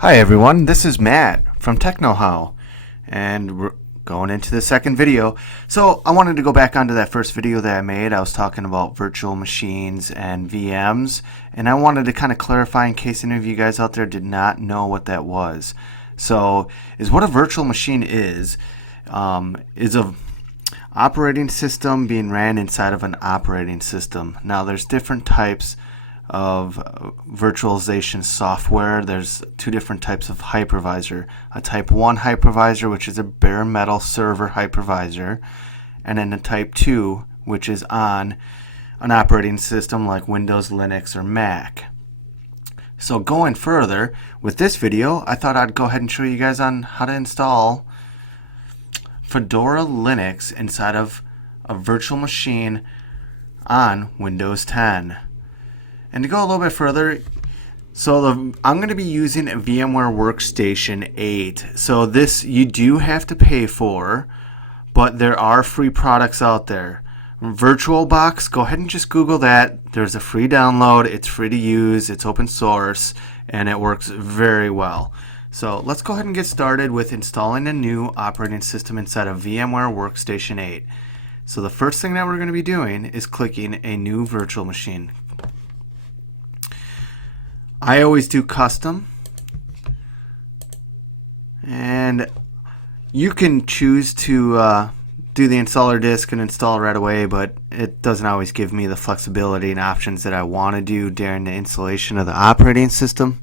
Hi everyone, this is Matt from TechKnowHow, and we're going into the second video. So I wanted to go back onto that first video that I made. I was talking about virtual machines and VMs, and I wanted to kind of clarify in case any of you guys out there did not know what that was. So what a virtual machine is a operating system being ran inside of an operating system. Now there's different types of virtualization software. There's two different types of hypervisor. A type 1 hypervisor, which is a bare metal server hypervisor, and then a type 2, which is on an operating system like Windows, Linux, or Mac. So going further, with this video, I thought I'd go ahead and show you guys on how to install Fedora Linux inside of a virtual machine on Windows 10. And to go a little bit further, I'm going to be using VMware Workstation 8. So this you do have to pay for, but there are free products out there. Virtualbox, go ahead and just Google that. There's a free download. It's free to use. It's open source, and it works very well. So let's go ahead and get started with installing a new operating system inside of VMware Workstation 8. So the first thing that we're going to be doing is clicking a new virtual machine. I always do custom, and you can choose to do the installer disk and install right away, but it doesn't always give me the flexibility and options that I want to do during the installation of the operating system.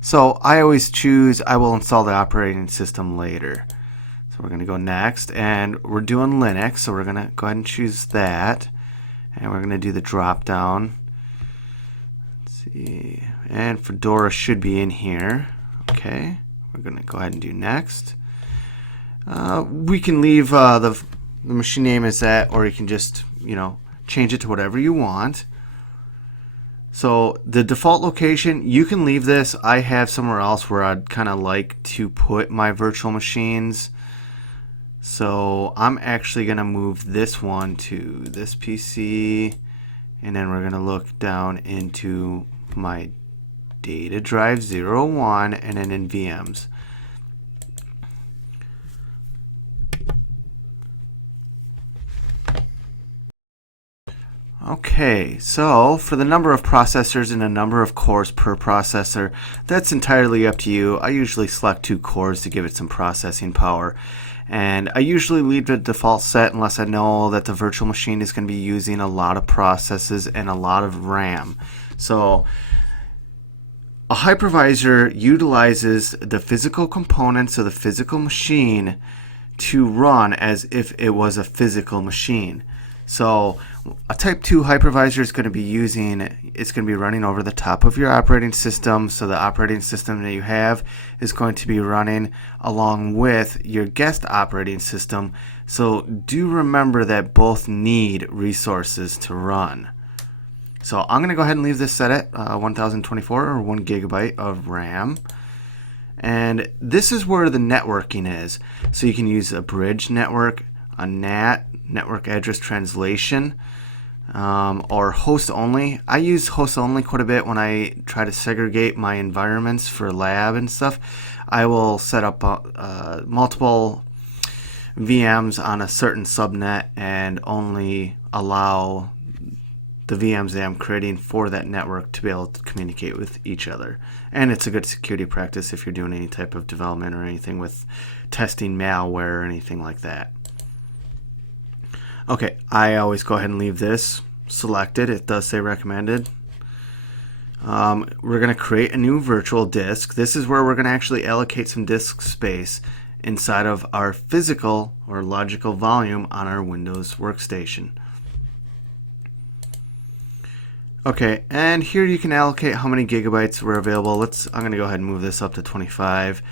So I always choose I will install the operating system later. So we're going to go next, and we're doing Linux, so we're going to go ahead and choose that, and we're going to do the drop down. See, and Fedora should be in here. Okay, we're going to go ahead and do next. We can leave the machine name as that, or you can just change it to whatever you want. So the default location, you can leave this. I have somewhere else where I'd kind of like to put my virtual machines. So I'm actually going to move this one to this PC, and then we're going to look down into my data drive 01 and then in VMs. Okay, so for the number of processors and the number of cores per processor, that's entirely up to you. I usually select 2 cores to give it some processing power. And I usually leave the default set unless I know that the virtual machine is going to be using a lot of processes and a lot of RAM. So a hypervisor utilizes the physical components of the physical machine to run as if it was a physical machine. So a type 2 hypervisor is going to be running over the top of your operating system. So the operating system that you have is going to be running along with your guest operating system. So do remember that both need resources to run. So I'm going to go ahead and leave this set at 1024 or 1 gigabyte of RAM. And this is where the networking is. So you can use a bridge network, a NAT, network address translation, or host only. I use host only quite a bit when I try to segregate my environments for lab and stuff. I will set up multiple VMs on a certain subnet and only allow the VMs that I'm creating for that network to be able to communicate with each other. And it's a good security practice if you're doing any type of development or anything with testing malware or anything like that. Okay, I always go ahead and leave this selected. It does say recommended. We're going to create a new virtual disk. This is where we're going to actually allocate some disk space inside of our physical or logical volume on our Windows workstation. Okay, and here you can allocate how many gigabytes were available. I'm going to go ahead and move this up to 25,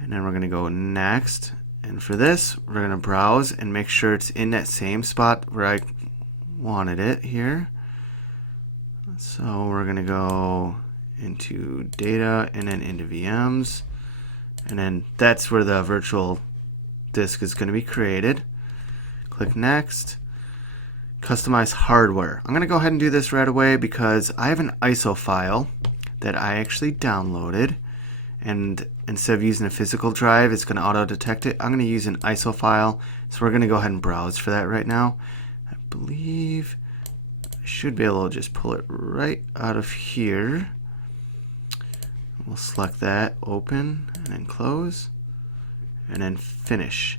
and then we're going to go next. And for this, we're going to browse and make sure it's in that same spot where I wanted it here. So we're going to go into data and then into VMs. And then that's where the virtual disk is going to be created. Click next. Customize hardware. I'm going to go ahead and do this right away because I have an ISO file that I actually downloaded, and instead of using a physical drive, it's going to auto detect it. I'm going to use an ISO file, so we're going to go ahead and browse for that right now. I believe I should be able to just pull it right out of here. We'll select that, open, and then close, and then finish.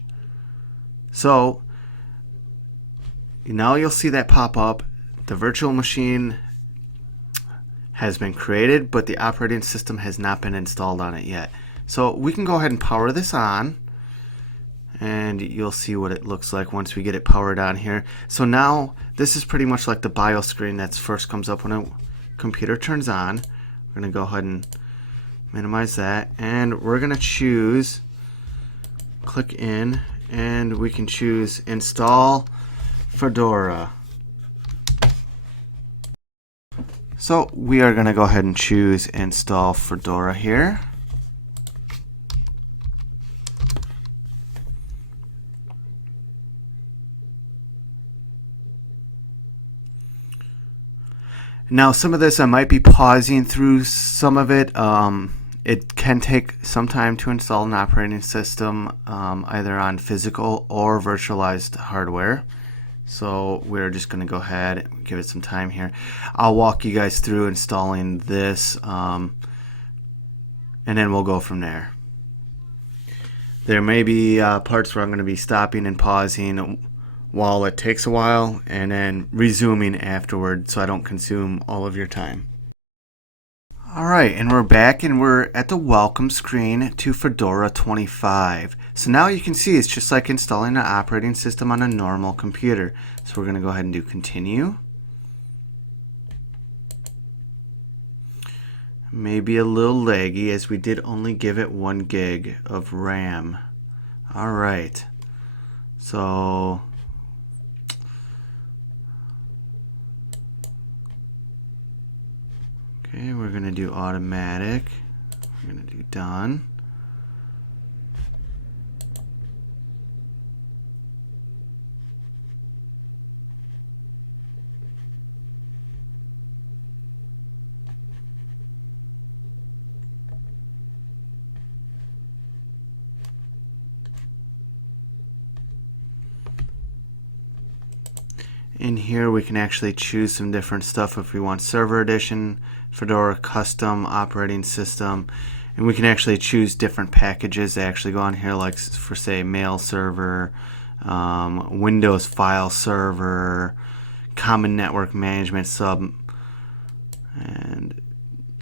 So now you'll see that pop up. The virtual machine has been created, but the operating system has not been installed on it yet. So we can go ahead and power this on, and you'll see what it looks like once we get it powered on here. So now this is pretty much like the BIOS screen that first comes up when a computer turns on. We're going to go ahead and minimize that, and we're going to choose, click in, and we can choose install Fedora. So we are going to go ahead and choose install Fedora here. Now some of this I might be pausing through some of it. It can take some time to install an operating system either on physical or virtualized hardware. So we're just going to go ahead and give it some time here. I'll walk you guys through installing this, and then we'll go from there. There may be parts where I'm going to be stopping and pausing while it takes a while, and then resuming afterward so I don't consume all of your time. Alright, and we're back, and we're at the welcome screen to Fedora 25. So now you can see it's just like installing an operating system on a normal computer. So we're going to go ahead and do continue. Maybe a little laggy as we did only give it 1 gig of RAM. Alright, so okay, we're going to do automatic. We're going to do done. In here we can actually choose some different stuff if we want server edition, Fedora custom operating system, and we can actually choose different packages that actually go on here, like for say mail server, Windows file server, common network management sub, and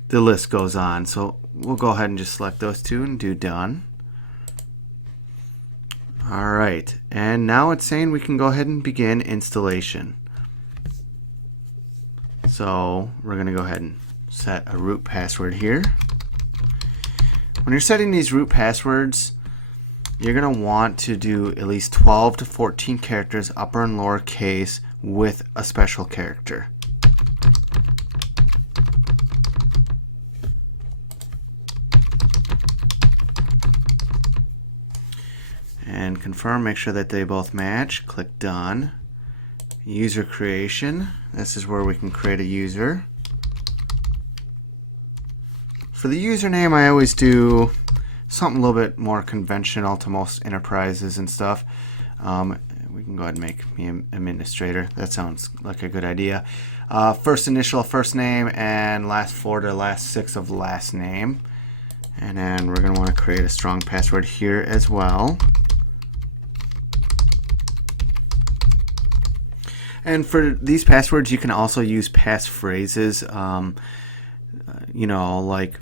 the list goes on. So we'll go ahead and just select those two and do done. Alright, and now it's saying we can go ahead and begin installation. So we're going to go ahead and set a root password here. When you're setting these root passwords, you're going to want to do at least 12 to 14 characters, upper and lower case, with a special character. And confirm, make sure that they both match. Click done. User creation. This is where we can create a user. For the username, I always do something a little bit more conventional to most enterprises and stuff. We can go ahead and make me an administrator. That sounds like a good idea. First initial, first name, and last 4 to last 6 of last name. And then we're going to want to create a strong password here as well. And for these passwords, you can also use passphrases, you know, like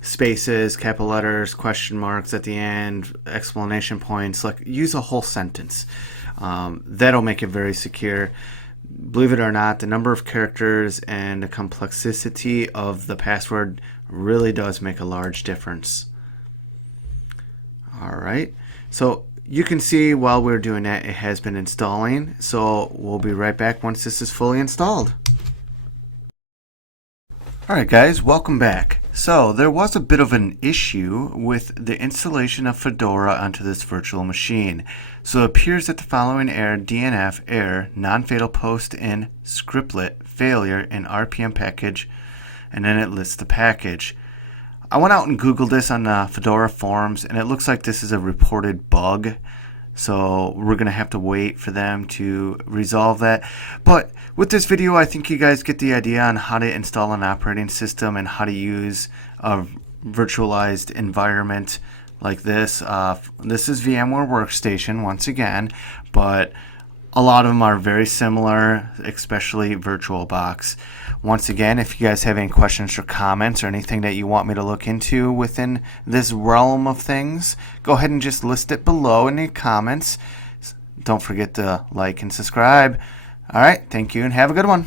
spaces, capital letters, question marks at the end, exclamation points. Like, use a whole sentence. That'll make it very secure. Believe it or not, the number of characters and the complexity of the password really does make a large difference. All right, so you can see while we're doing that, it has been installing. So we'll be right back once this is fully installed. Alright guys, welcome back. So there was a bit of an issue with the installation of Fedora onto this virtual machine. So it appears that the following error: DNF error, non-fatal post in scriptlet, failure in RPM package, and then it lists the package. I went out and Googled this on Fedora forums, and it looks like this is a reported bug. So we're going to have to wait for them to resolve that. But with this video, I think you guys get the idea on how to install an operating system and how to use a virtualized environment like this. This is VMware Workstation once again, but a lot of them are very similar, especially Virtualbox. Once again, if you guys have any questions or comments or anything that you want me to look into within this realm of things, go ahead and just list it below in the comments. Don't forget to like and subscribe. All right, thank you and have a good one.